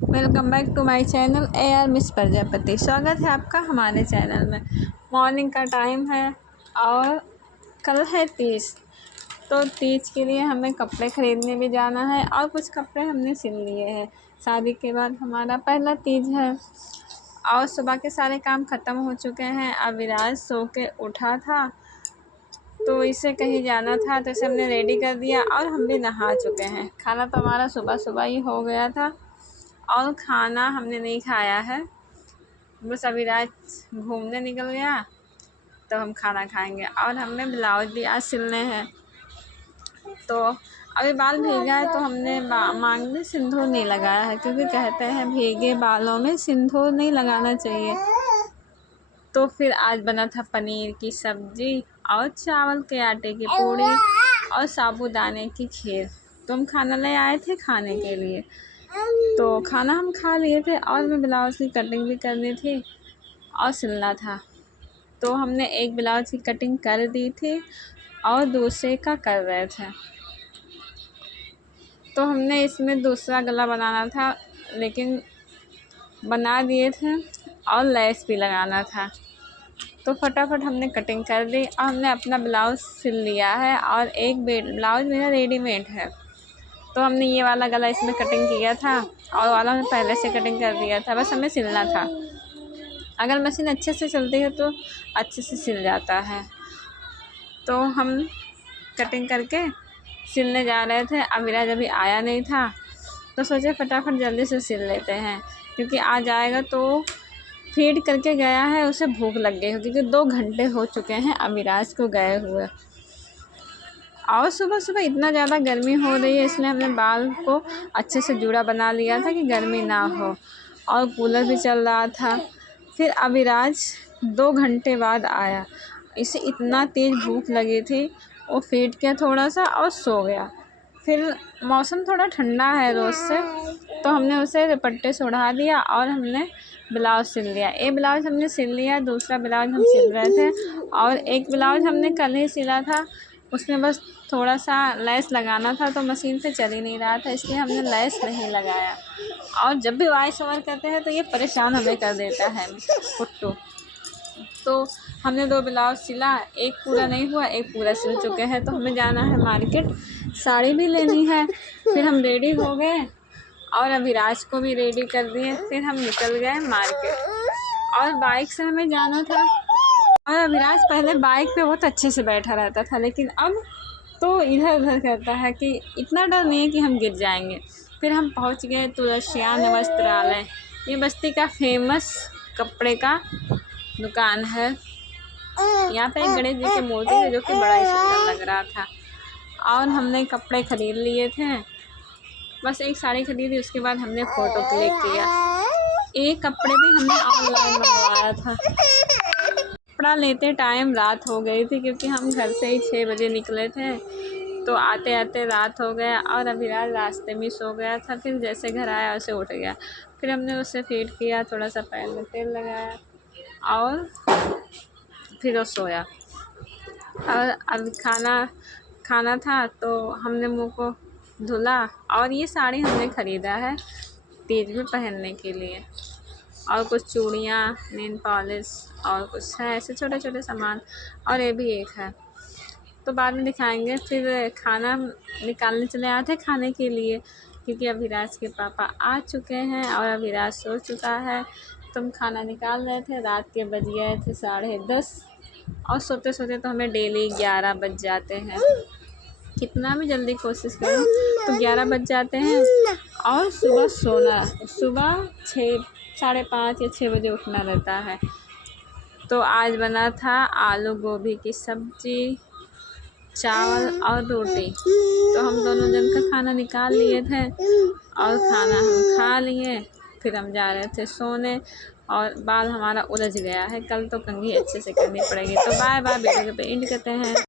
Welcome back to my channel AR miss Prajapati. स्वागत है आपका हमारे चैनल में। मॉर्निंग का टाइम है और कल है तीज, तो तीज के लिए हमें कपड़े ख़रीदने भी जाना है और कुछ कपड़े हमने सिल लिए हैं। शादी के बाद हमारा पहला तीज है और सुबह के सारे काम ख़त्म हो चुके हैं। अब विराज सो के उठा था तो इसे कहीं जाना था, तो इसे हमने रेडी कर दिया और हम भी नहा चुके हैं। खाना तो हमारा सुबह सुबह ही हो गया था और खाना हमने नहीं खाया है, बस अविराज घूमने निकल गया तो हम खाना खाएंगे। और हमें ब्लाउज भी आज सिलने हैं, तो अभी बाल भीगा है तो हमने मांग में सिंदूर नहीं लगाया है, क्योंकि कहते हैं भीगे बालों में सिंदूर नहीं लगाना चाहिए। तो फिर आज बना था पनीर की सब्ज़ी और चावल के आटे की पूड़ी और साबूदाने की खीर। तो हम खाना ले आए थे खाने के लिए, तो खाना हम खा लिए थे और हमें ब्लाउज़ की कटिंग भी करनी थी और सिलना था। तो हमने एक ब्लाउज़ की कटिंग कर दी थी और दूसरे का कर रहे थे। तो हमने इसमें दूसरा गला बनाना था, लेकिन बना दिए थे और लेस भी लगाना था। तो फटाफट हमने कटिंग कर दी और हमने अपना ब्लाउज़ सिल लिया है और एक ब्लाउज़ मेरा रेडीमेड है। तो हमने ये वाला गला इसमें कटिंग किया था और वाला मैं पहले से कटिंग कर दिया था, बस हमें सिलना था। अगर मशीन अच्छे से चलती है तो अच्छे से सिल जाता है। तो हम कटिंग करके सिलने जा रहे थे। अविराज अभी आया नहीं था तो सोचे फटाफट जल्दी से सिल लेते हैं, क्योंकि आ जाएगा तो फीड करके गया है, उसे भूख लग गई हो, क्योंकि 2 घंटे हो चुके हैं अविराज को गए हुए। और सुबह सुबह इतना ज़्यादा गर्मी हो रही है, इसलिए हमने बाल को अच्छे से जूड़ा बना लिया था कि गर्मी ना हो, और कूलर भी चल रहा था। फिर अविराज 2 घंटे बाद आया, इसे इतना तेज़ भूख लगी थी, वो फीड किया थोड़ा सा और सो गया। फिर मौसम थोड़ा ठंडा है रोज़ से, तो हमने उसे दुपट्टे से उड़ा दिया और हमने ब्लाउज़ सिल लिया। एक ब्लाउज़ हमने सिल लिया, दूसरा ब्लाउज़ हम सिल रहे थे, और एक ब्लाउज़ हमने कल ही सिला था, उसमें बस थोड़ा सा लेस लगाना था, तो मशीन पे चल ही नहीं रहा था, इसलिए हमने लेस नहीं लगाया। और जब भी वॉइस ओवर करते हैं तो ये परेशान हमें कर देता है पुट्टू। तो हमने 2 ब्लाउज़ सिला, एक पूरा नहीं हुआ, एक पूरा सिल चुके हैं। तो हमें जाना है मार्केट, साड़ी भी लेनी है। फिर हम रेडी हो गए और अविराज को भी रेडी कर दिए। फिर हम निकल गए मार्केट, और बाइक से हमें जाना था। और अविराज पहले बाइक पे बहुत अच्छे से बैठा रहता था, लेकिन अब तो इधर उधर करता है कि इतना डर नहीं है कि हम गिर जाएंगे। फिर हम पहुंच गए तुलसियान वस्त्रालय। ये बस्ती का फेमस कपड़े का दुकान है। यहाँ पे एक गणेश जी की मूर्ति है जो कि बड़ा ही सुंदर लग रहा था, और हमने कपड़े ख़रीद लिए थे। बस एक साड़ी खरीदी, उसके बाद हमने फ़ोटो क्लिक किया। एक कपड़े भी हमने ऑनलाइन मंगवाया था। कपड़ा लेते टाइम रात हो गई थी, क्योंकि हम घर से ही 6 बजे निकले थे, तो आते आते रात हो गया और अविराज रास्ते में सो गया था। फिर जैसे घर आया वैसे उठ गया। फिर हमने उसे फीड किया, थोड़ा सा पैर में तेल लगाया और फिर वो सोया। और अब खाना था तो हमने मुँह को धुला, और ये साड़ी हमने ख़रीदा है तीज में पहनने के लिए, और कुछ चूड़ियाँ, नेल पॉलिश और कुछ है ऐसे छोटे छोटे सामान, और ये भी एक है, तो बाद में दिखाएंगे। फिर खाना निकालने चले आए थे खाने के लिए, क्योंकि अविराज के पापा आ चुके हैं और अविराज सो चुका है। तो हम खाना निकाल रहे थे, रात के बज गए थे 10:30, और सोते सोते तो हमें डेली 11 बज जाते हैं। कितना भी जल्दी कोशिश करो तो 11 बज जाते हैं। और सुबह 5:30 या 6 बजे उठना रहता है। तो आज बना था आलू गोभी की सब्ज़ी, चावल और रोटी। तो हम दोनों जन का खाना निकाल लिए थे और खाना हम खा लिए। फिर हम जा रहे थे सोने, और बाल हमारा उलझ गया है, कल तो कंघी अच्छे से करनी पड़ेगी। तो बाय बाय, वीडियो पे एंड करते हैं।